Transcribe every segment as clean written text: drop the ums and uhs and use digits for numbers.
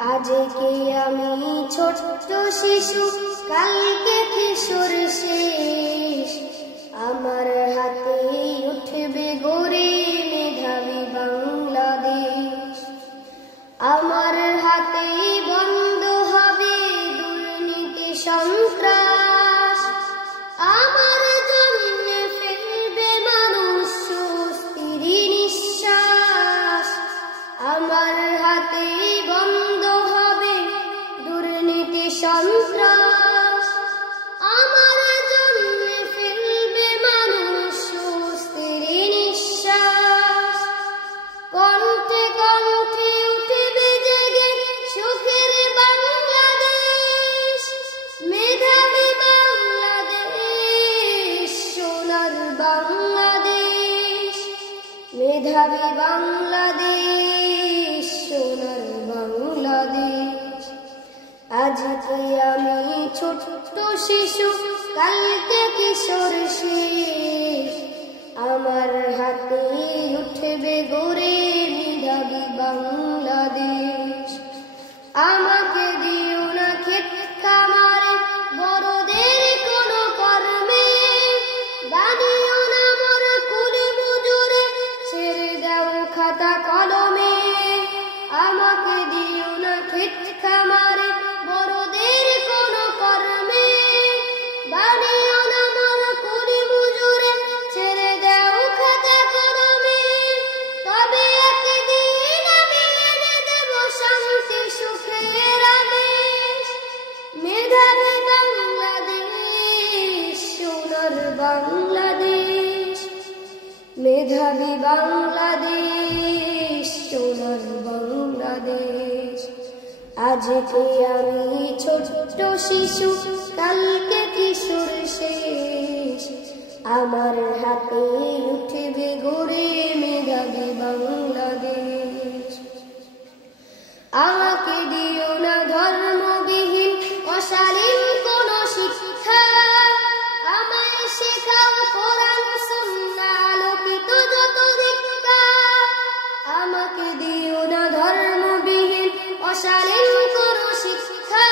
আজকে আমি ছোট্ট শিশু, কালকে কিশোর শেষ। আমার হাতে উঠবে গড়ে মেধাবী বাংলাদেশ। আমার হাতে বন্ধ হবে দুর্নীতি সন্ত্রাস। আমার জন্য ফেলবে মানুষ স্বস্তির নিঃশ্বাস। আমার হাতে বন্ধ হবে দুর্নীতি সন্ত্রাস। আমার জন্য ফেলবে মানুষ স্বস্তির নিঃশ্বাস। কণ্ঠে কণ্ঠে উঠবে জেগে সুখের বাংলাদেশ, মেধাবী বাংলাদেশ, সোনার বাংলাদেশ। মেধাবী বাংলাদেশ, সোনার বাংলাদেশ। আজকে আমি ছোট্ট শিশু, কালকে কিশোর শেষ। আমার হাতে উঠবে গড়ে মেধাবী বাংলাদেশ। আমাকে দিও না ক্ষেত খামারে বড়দের কোনো কর্মে, বানিও না মোর কুল মজুরে, ছেড়ে দাও খাতা কলমে। আমাকে দিও না ক্ষেত খামারে বড়দের কোনো কর্মে, বানিও না মোর কুল মজুরে, ছেড়ে দাও খাতা কলমে। তবে একদিন আমি এনে দেব শান্তি সুখের আদেশ। মেধাবী বাংলাদেশ, সোনার বাংলাদেশ। মেধাবী বাংলাদেশ, সোনার বাংলাদেশ। আজকে আমি ছোট্ট শিশু, কালকে কিশোর শেষ। আমার হাতে উঠবে গড়ে মেধাবী বাংলাদেশ। আমাকে দিও না ধর্মবিহীন অশালীন কোন শিক্ষা, আমায় শেখাও কোরআন সুন্নাহ আলোকিত যত দীক্ষা। আমাকে দিও না ধর্মবিহীন অশালীন কোন শিক্ষা,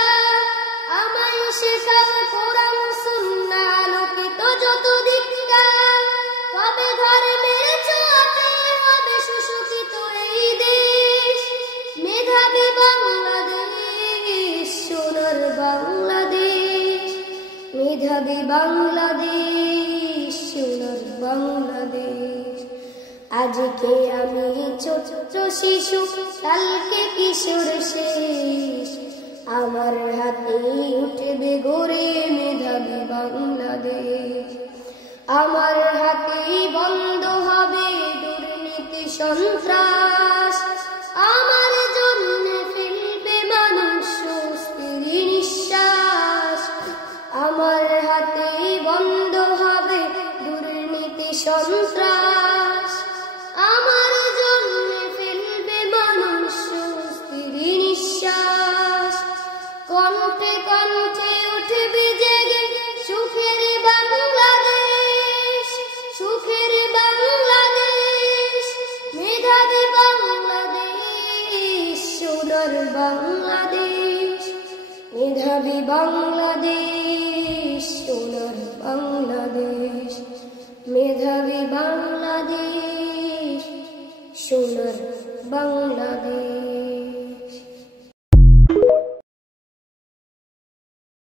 আমায় শেখাও কোরআন সুন্নাহ আলোকিত যত দীক্ষা। তবে ধর্মের ছোঁয়াতে হবে সুশোভিত এই দেশ। মেধাবী বাংলাদেশ, সোনার বাংলাদেশ। মেধাবী বাংলাদেশ, সোনার বাংলাদেশ। আজকে আমি ছোট্ট শিশু, কালকে কিশোর শেষ। আমার হাতে উঠবে গড়ে মেধাবী বাংলাদেশ। আমার হাতে বন্ধ হবে দুর্নীতি সন্ত্রাস। আমার জন্য ফেলবে মানুষ স্বস্তির নিঃশ্বাস। আমার হাতে বন্ধ হবে দুর্নীতি সন্ত্রাস। আমার জন্য ফেলবে মানুষ স্বস্তির নিঃশ্বাস। কণ্ঠে কণ্ঠে উঠবে জেগে সুখের বাংলাদেশ, সুখের বাংলাদেশ। মেধাবী বাংলাদেশ, সোনার বাংলাদেশ। মেধাবী বাংলাদেশ, সোনার বাংলাদেশ। মেধাবী বাংলাদেশ, সোনার বাংলাদেশ।